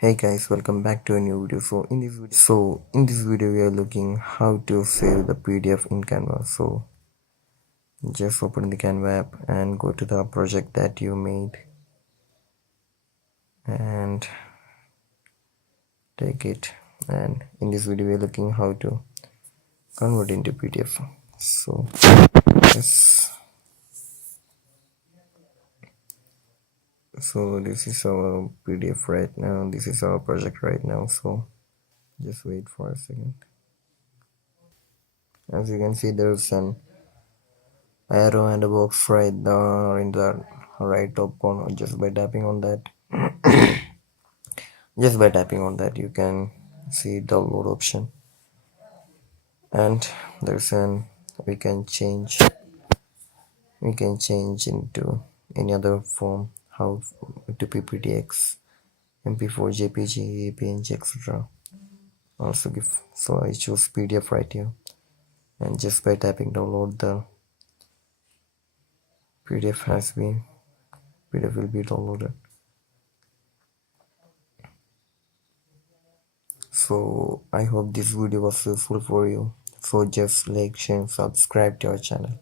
Hey guys, welcome back to a new video. So in this video we are looking how to save the PDF in Canva. So just open the Canva app and go to the project that you made and take it. And in this video we are looking how to convert into PDF. So yes, so this is our PDF right now. This is our project right now. So just wait for a second. As you can see, there's an arrow and a box right there in the right top corner. Just by tapping on that you can see download option, and there's an we can change into any other form, how to pptx, mp4, jpg, png, etc. Also give, so I choose pdf right here, and just by tapping download, the pdf will be downloaded. So I hope this video was useful for you. So just like, share, subscribe to our channel.